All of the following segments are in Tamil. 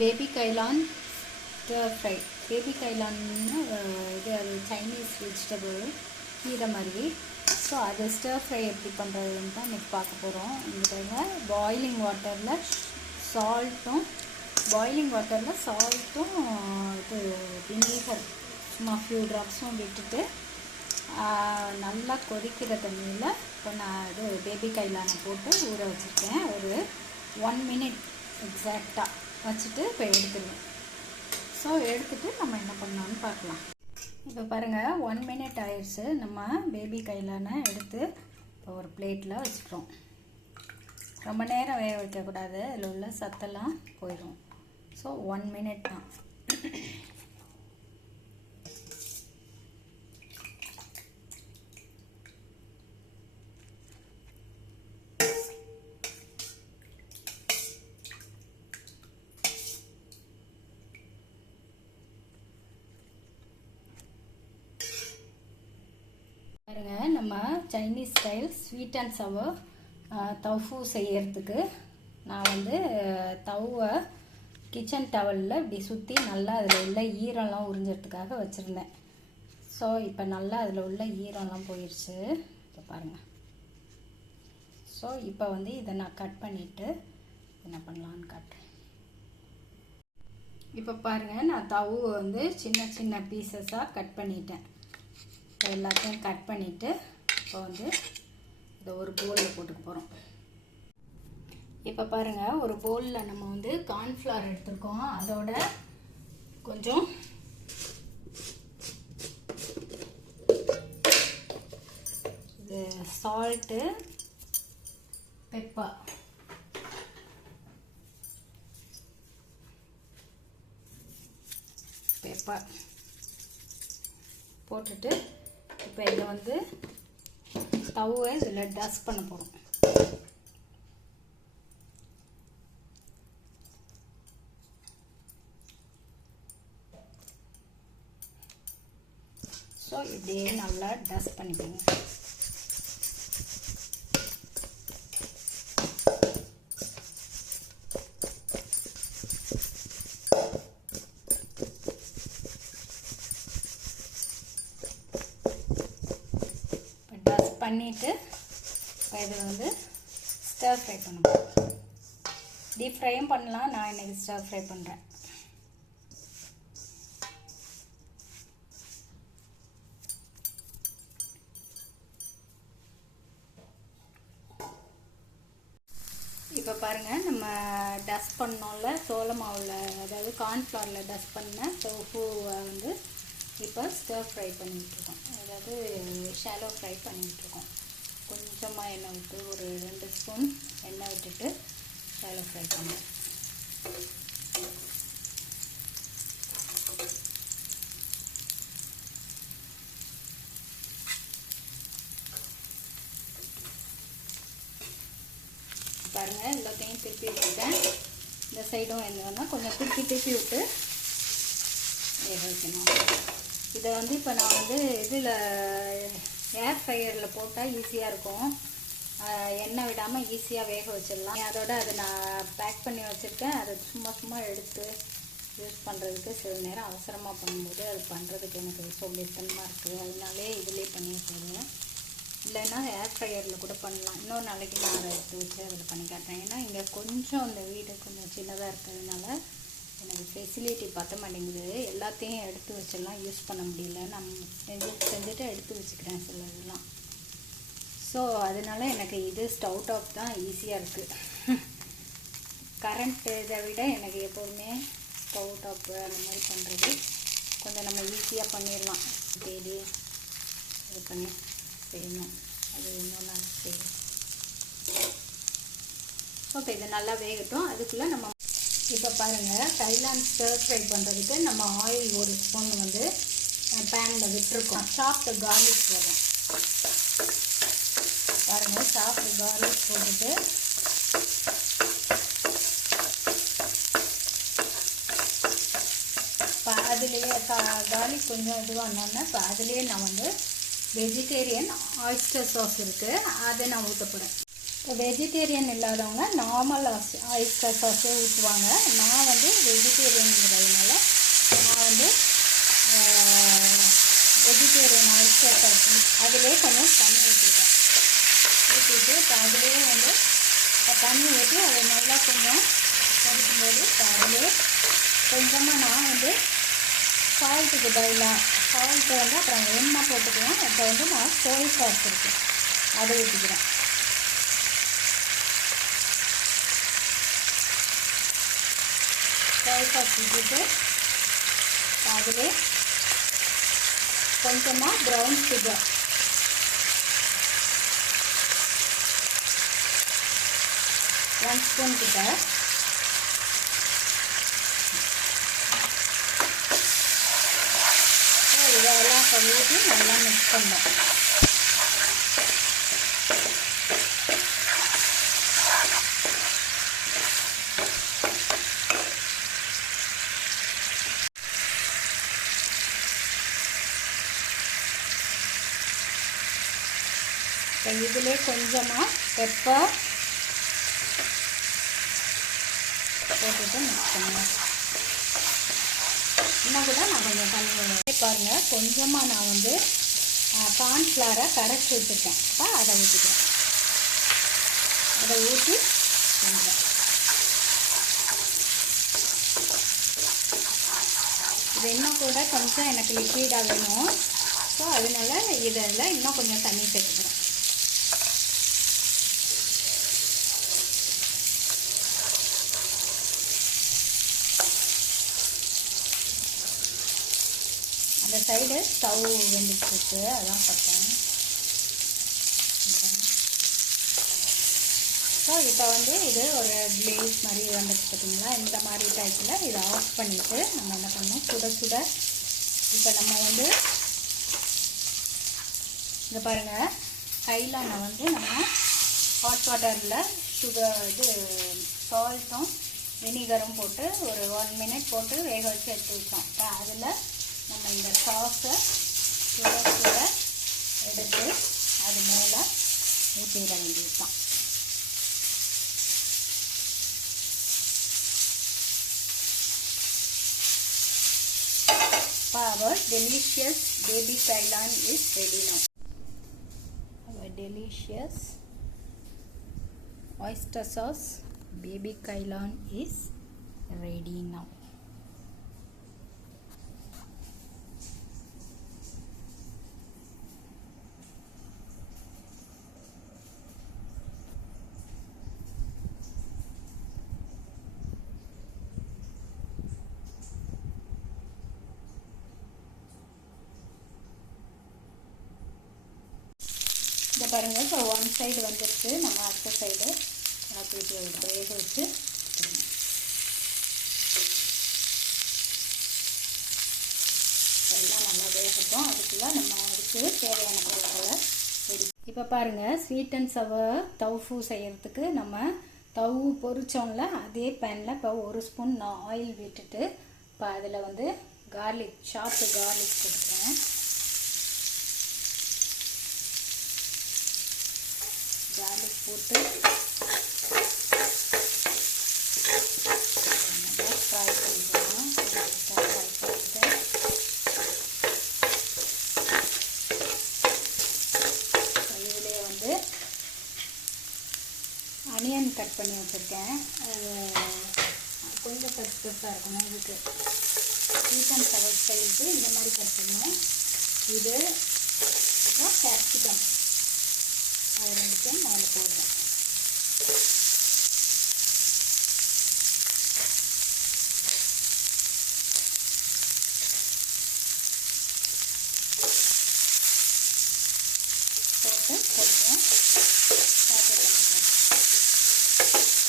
பேபி கைலான் ஸ்டர் ஃப்ரை. பேபி கைலான்னு இது அது சைனீஸ் வெஜிடபிள் கீரை மாதிரி. ஸோ அது ஸ்டர் ஃப்ரை எப்படி பண்ணுறதுன்னு தான் இன்றைக்கி பார்க்க போகிறோம். இந்த பாயிலிங் வாட்டரில் சால்ட்டும் இது வினீகர் சும்மா ஃபியூ ட்ராப்ஸும் விட்டுட்டு நல்லா கொதிக்கிற தண்ணியில் இப்போ நான் இது பேபி கைலானை போட்டு ஊற வச்சுருக்கேன். ஒரு 1 minute எக்ஸாக்டாக வச்சுட்டு இப்போ எடுத்துடுவேன். ஸோ எடுத்துகிட்டு நம்ம என்ன பண்ணலான்னு பார்க்கலாம். இப்போ பாருங்கள் 1 minute ஆயிடுச்சு. நம்ம பேபி கைலானை எடுத்து இப்போ ஒரு பிளேட்டில் வச்சுக்கிறோம். ரொம்ப நேரம் வேக வைக்கக்கூடாது, அதில் உள்ள சத்தெல்லாம் போயிடும். ஸோ 1 minute தான். பாருங்கள், நம்ம சைனீஸ் ஸ்டைல் ஸ்வீட் அண்ட் சவர் தவ்ஃபு செய்யறதுக்கு நான் வந்து தவ்வை கிச்சன் டவலில் இப்படி சுற்றி நல்லா அதில் உள்ள ஈரம்லாம் உறிஞ்சறதுக்காக வச்சுருந்தேன். ஸோ இப்போ நல்லா அதில் உள்ள ஈரம்லாம் போயிடுச்சு. இப்போ பாருங்கள். ஸோ இப்போ வந்து இதை நான் கட் பண்ணிவிட்டு என்ன பண்ணலான்னு காட்டுறேன். இப்போ பாருங்கள், நான் தவ்வு வந்து சின்ன சின்ன பீசஸாக கட் பண்ணிட்டேன். இப்போ எல்லாத்தையும் கட் பண்ணிவிட்டு இப்போ வந்து இதை ஒரு பவுலில் போட்டுக்க போகிறோம். இப்போ பாருங்கள், ஒரு பவுலில் நம்ம வந்து கார்ன்ஃப்ளவர் எடுத்துருக்கோம். அதோட கொஞ்சம் இது சால்ட்டு, பெப்பர், போட்டுட்டு இப்போ இதை வந்து தவ்வை இதில் டஸ்ட் பண்ண போகிறோம். ஸோ இப்படியே நல்லா டஸ்ட் பண்ணிக்கோங்க. டஸ்ட் பண்ணிவிட்டு இப்போ இதை வந்து ஸ்டர் ஃப்ரை பண்ணணும். டீப் ஃப்ரையும் பண்ணலாம், நான் இன்றைக்கி ஸ்டர் ஃப்ரை பண்ணுறேன். இப்போ பாருங்கள், நம்ம டஸ்ட் பண்ணோம்ல சோள மாவில், அதாவது கார்ன்ஃப்ளவரில் டஸ்ட் பண்ண டோஃபுவை வந்து இப்போ ஸ்டர் ஃப்ரை பண்ணிகிட்ருக்கோம். அதாவது ஷாலோ ஃப்ரை பண்ணிகிட்ருக்கோம். கொஞ்சமாக எண்ணெய் விட்டு ஒரு 2 ஸ்பூன் எண்ணெய் விட்டுட்டு ஷாலோ ஃப்ரை பண்ணுவோம். பாருங்கள், எல்லாத்தையும் திருப்பி விட்டுட்டேன். இந்த சைடும் என்னன்னா கொஞ்சம் திருப்பி விட்டு வேக வைக்கணும். இதை வந்து இப்போ நான் வந்து இதில் ஏர் ஃப்ரையரில் போட்டால் ஈஸியாக இருக்கும். எண்ணெய் விடாமல் ஈஸியாக வேக வச்சிடலாம். அதோட அதை நான் பேக் பண்ணி வச்சுருக்கேன். அதை சும்மா எடுத்து யூஸ் பண்ணுறதுக்கு சில நேரம் அவசரமாக பண்ணும்போது அது பண்ணுறதுக்கு எனக்கு சோம்பேறித்தனமாக இருக்குது. அதனாலே இதிலே பண்ணி வச்சுருவேன். இல்லைன்னா ஏர் ஃப்ரையரில் கூட பண்ணலாம். இன்னொரு நாளைக்கு நான் அதை எடுத்து வச்சு அதில் பண்ணி காட்டுறேன். ஏன்னா இங்கே கொஞ்சம் அந்த வீடு கொஞ்சம் சின்னதாக இருக்கிறதுனால எனக்கு ஃபெசிலிட்டி பற்ற மாட்டேங்குது. எல்லாத்தையும் எடுத்து வச்செல்லாம் யூஸ் பண்ண முடியல. நான் செஞ்சுட்டு எடுத்து வச்சுக்கிறேன் சில இதெல்லாம். ஸோ அதனால எனக்கு இது ஸ்டவ் டாப் தான் ஈஸியாக இருக்குது. கரண்ட் இதை விட எனக்கு எப்போதுமே ஸ்டவ் டாப்பு அந்த மாதிரி பண்ணுறது கொஞ்சம் நம்ம ஈஸியாக பண்ணிடலாம். தேடி இது பண்ணி செய்யணும், அது இன்னும் நல்லா செய்யணும். ஸோ இப்போ இது நல்லா வேகட்டும். அதுக்குள்ளே நம்ம இப்போ பாருங்கள், கைலான் ஸ்டர் ஃப்ரை பண்ணுறதுக்கு நம்ம ஆயில் 1 ஸ்பூன் வந்து பேனில் விட்டுருக்கோம். சாப்டு கார்லிக் வரும். பாருங்கள், சாப்டு கார்லிக் போட்டுட்டு அதுலேயே கார்லிக் கொஞ்சம் இதுவானோன்னா இப்போ அதுலேயே நான் வந்து வெஜிடேரியன் ஆயிஸ்டர் சாஸ் இருக்குது, அதை நான் ஊற்ற போகிறேன். வெஜிடேரியன் இல்லாதவங்க நார்மல் ஆயிஸ்டர் சாஸே ஊற்றுவாங்க. நான் வந்து வெஜிடேரியனுங்கிறதுனால நான் வந்து வெஜிடேரியன் ஆயிஸ்டர் சாஸ் அதிலே கொஞ்சம் தண்ணி ஊற்றிடுவேன். ஊற்றிட்டு இப்போ அதிலே வந்து தண்ணி ஊற்றி அதை நல்லா கொஞ்சம் கொதிக்கும்போது இப்போ அதிலே கொஞ்சமாக நான் வந்து சால்ட்டுக்கு பதிலாக சால்ட்டை வந்து அப்புறம் எண்ணெய் போட்டுக்குவேன். இப்போ வந்து நான் சோய் சாஸ் இருக்குது அதை ஊற்றிக்கிறேன். சோய் சாஸ் ஊற்றிட்டு அதிலே கொஞ்சமாக ப்ரௌன் சுகர் 1 ஸ்பூன் கிட்ட இதெல்லாம் ஊற்றி நல்லா மிக்ஸ் பண்ணோம். இப்போ இதிலே கொஞ்சமாக பெப்பர் போட்டுட்டு மிக்ஸ் பண்ணுவேன். இன்னும் கூட நான் கொஞ்சம் தண்ணி பாருங்கள். கொஞ்சமாக நான் வந்து கார்ன்ஃப்ளவரை கரைச்சி வச்சுருக்கேன். இப்போ அதை ஊற்றிக்கிறேன். அதை ஊற்றி பண்ணுறேன். இது இன்னும் கூட கொஞ்சம் எனக்கு லிக்விடாக வேணும். ஸோ அதனால இதில் இன்னும் கொஞ்சம் தண்ணி சேர்த்துக்கிறேன். அந்த சைடு ஸ்டவ் வெந்துட்டுருக்கு, அதான் பார்த்தேன். ஸோ இப்போ வந்து இது ஒரு கிளேஸ் மாதிரி வந்துட்டு பார்த்தீங்களா? இந்த மாதிரி டைப்பில் இதை ஆஃப் பண்ணிவிட்டு நம்ம என்ன பண்ணணும், சுட சுட இப்போ நம்ம வந்து இங்கே பாருங்கள், கைலானை வந்து நம்ம ஹாட் வாட்டரில் சால்ட்டும் வினிகரும் போட்டு ஒரு 1 மினிட் போட்டு வேக வச்சு எடுத்து வச்சோம். இப்போ அதில் நம்ம இந்த சாஸை சுட சுட எடுத்து அது மேலே ஊற்றிட வேண்டியது தான். Our delicious baby Kailan is ready now. Our delicious oyster sauce baby Kailan is ready now. இதை பாருங்கள், இப்போ 1 சைடு வந்துடுச்சு. நம்ம அடுத்த சைடு ஆக்கிட்டு வேக வச்சு எல்லாம் நல்லா வேகட்டும். அதுக்குள்ளே நம்ம அதுக்கு தேவையான பொருட்களை ரெடி. இப்போ பாருங்கள், ஸ்வீட் அண்ட் சவர் தௌஃபு செய்கிறதுக்கு நம்ம தவு பொரிச்சோம்ல, அதே பேனில் இப்போ 1 ஸ்பூன் நான் ஆயில் விட்டுட்டு இப்போ அதில் வந்து சாப்டு கார்லிக் கொடுக்குறேன். garlic போட்டு நல்லா ஃப்ரை பண்ணிக்கலாம். இதிலே வந்து அனியன் கட் பண்ணி வச்சுருக்கேன். கொஞ்சம் பெருசாக இருக்கணும். இதுக்கு ஸ்வீட் அண்ட் சவர் ஸ்டைலுக்கு இந்த மாதிரி கட் பண்ணணும். இது அப்புறம் கேப்சிகம் அது ரெண்டுத்தையும் மேலே போடுறேன். போட்டு கொஞ்சம் சாப்பிட்டு பண்ணிக்கிறேன்.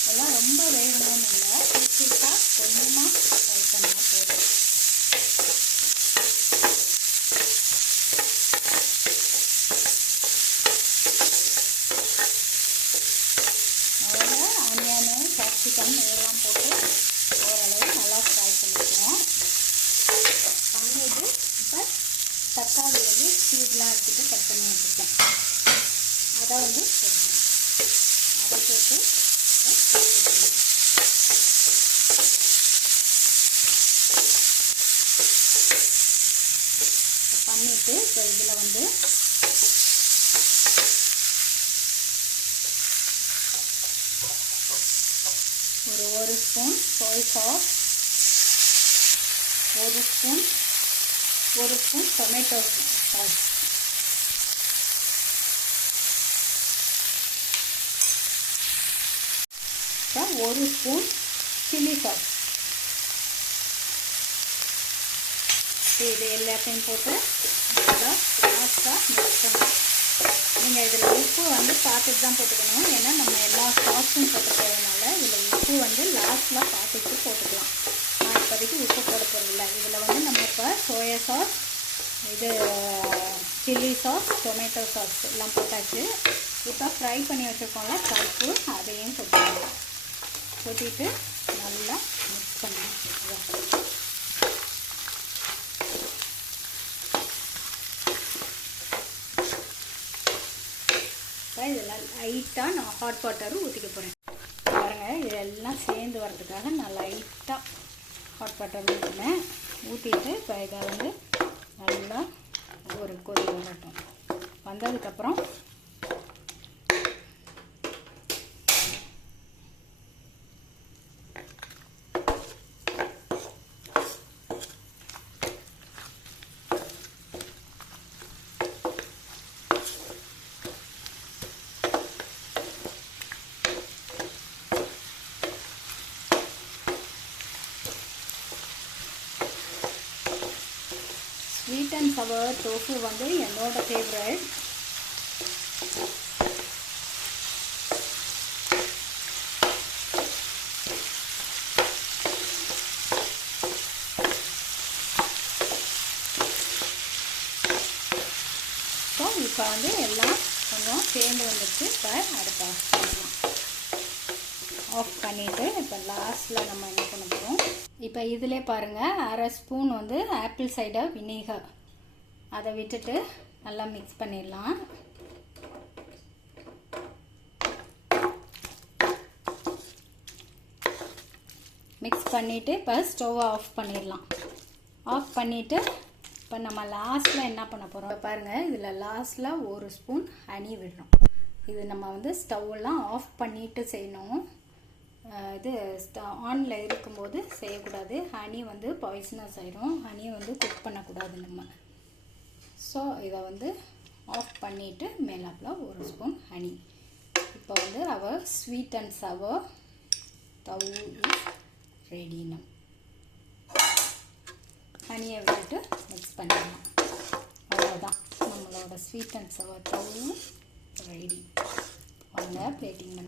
எல்லாம் ரொம்ப வேகணும்னு இல்லை, குயிக்காக கொஞ்சமாக ஃப்ரை பண்ணால் போதும். கேப்சிகம் இதெல்லாம் போட்டு ஓரளவு நல்லா ஃப்ரை பண்ணிக்குவோம். பண்ணிட்டு இப்போ தக்காளி வந்து சீட்லாம் எடுத்துகிட்டு கட் பண்ணி வச்சுருக்கேன். அதை வந்து அதை போட்டு பண்ணிவிட்டு இப்போ இதில் வந்து ஒரு ஸ்பூன் சோய் சாஸ், ஒரு ஸ்பூன் டொமேட்டோ சாஸ், ஒரு ஸ்பூன் சில்லி சாஸ். இது எல்லாத்தையும் போட்டு நல்லா லாஸ்ட்டாக மிக்ஸ் பண்ணணும். நீங்கள் இதில் உப்பு வந்து பார்த்துட்டு தான் போட்டுக்கணும். ஏன்னா நம்ம எல்லா சாஸும் போட்டுக்கிறதுனால இதில் உப்பு வந்து லாஸ்ட்டில் பார்த்துட்டு போட்டுக்கலாம். நான் இப்போதைக்கு உப்பு போட போகிறதில்ல. இதில் வந்து நம்ம இப்போ சோயா சாஸ், இது சில்லி சாஸ், டொமேட்டோ சாஸ் எல்லாம் போட்டாச்சு. இப்போ ஃப்ரை பண்ணி வச்சுருக்கோம்ல tofu, அதையும் போட்டுக்கலாம். கொட்டிட்டு நல்லா மிக்ஸ் பண்ணணும். இதெல்லாம் லைட்டாக நான் ஹாட் வாட்டரும் ஊற்றிக்க போகிறேன். பாருங்கள், இதெல்லாம் சேர்ந்து வர்றதுக்காக நான் லைட்டாக ஹாட் வாட்டர் ஊற்றினேன். ஊற்றிட்டு இப்போ இதை வந்து நல்லா ஒரு கொதி வரட்டும். வந்ததுக்கப்புறம் ஸ்வீட் அண்ட் சவர் டோஃபு வந்து என்னோட ஃபேவரட். ஸோ இப்போ வந்து எல்லாம் கொஞ்சம் சேர்ந்து வந்துட்டு இப்போ அடுப்பை ஆஃப் பண்ணிவிட்டு இப்போ லாஸ்ட்டில் நம்ம என்ன பண்ண போகிறோம், இப்போ இதிலே பாருங்கள், அரை ஸ்பூன் வந்து ஆப்பிள் சைடர் வினிகர் அதை விட்டுட்டு நல்லா மிக்ஸ் பண்ணிடலாம். மிக்ஸ் பண்ணிவிட்டு இப்போ ஸ்டவ்வை ஆஃப் பண்ணிடலாம். ஆஃப் பண்ணிவிட்டு இப்போ நம்ம லாஸ்ட்டில் என்ன பண்ண போகிறோம், இப்போ பாருங்கள், இதில் லாஸ்ட்டில் ஒரு ஸ்பூன் ஹனி விடுறோம். இது நம்ம வந்து ஸ்டவ்வெல்லாம் ஆஃப் பண்ணிவிட்டு செய்யணும். இது ஆனில் இருக்கும்போது செய்யக்கூடாது. ஹனி வந்து பாய்சனஸ் ஆகிடும். ஹனி வந்து குக் பண்ணக்கூடாது நம்ம. ஸோ இதை வந்து ஆஃப் பண்ணிவிட்டு மேலாப்பில் ஒரு ஸ்பூன் ஹனி. இப்போ வந்து அவர் ஸ்வீட் அண்ட் சவர் தவு இஸ் ரெடி. ஹனியை விட்டுட்டு மிக்ஸ் பண்ணிடலாம். அவ்வளோதான், நம்மளோட ஸ்வீட் அண்ட் சவர் தவு ரெடி. வாங்க பிளேட்டிங் பண்ண.